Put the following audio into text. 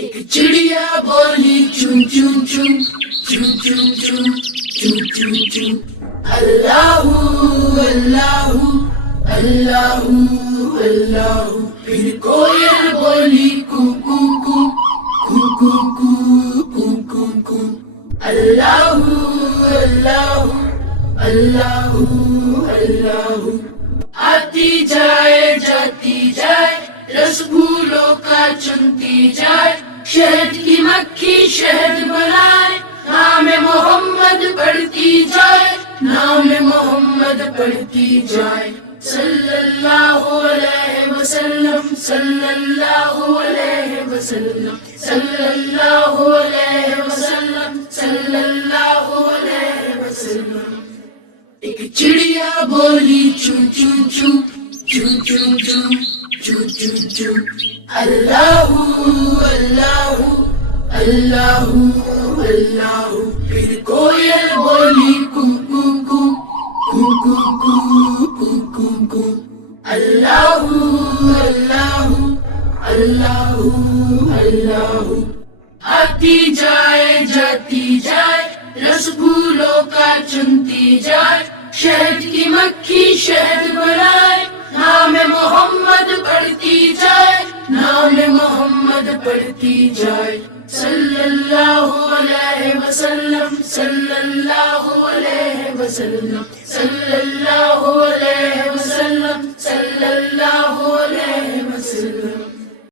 ایک چڑیا بولی چون چون چون چون چون چون چون چون چون اللہ اللہ اللہ اللہ. پھر کوئل بولی کو کو کو کو کو کو کو کو. اللہ اللہ اللہ اللہ. آتی جائے جاتی جائے رس پھولوں کا چنتی جائے. شہد کی مکھی شہد بنائے. نام محمد پڑھتی جائے. نام محمد پڑھتی جائے. صلی اللہ علیہ وسلم صلی اللہ علیہ وسلم صلی اللہ علیہ وسلم صلی اللہ علیہ وسلم. ایک چڑیا بولی چون چون چون چون چون چون چون چون چون. اللہ اللہ اللہ اللہ. پھر کوئل بولی کو کو کو کو کو کو کو کو کو. اللہ اللہ اللہ اللہ. آتی جائے جاتی جائے رس پھولوں کا چنتی جائے. شہد کی مکھی شہد بنائے. نام محمد پڑھتی جائے. نام محمد پڑھتی جائے. صلی اللہ علیہ وسلم صلی اللہ علیہ وسلم صلی اللہ علیہ وسلم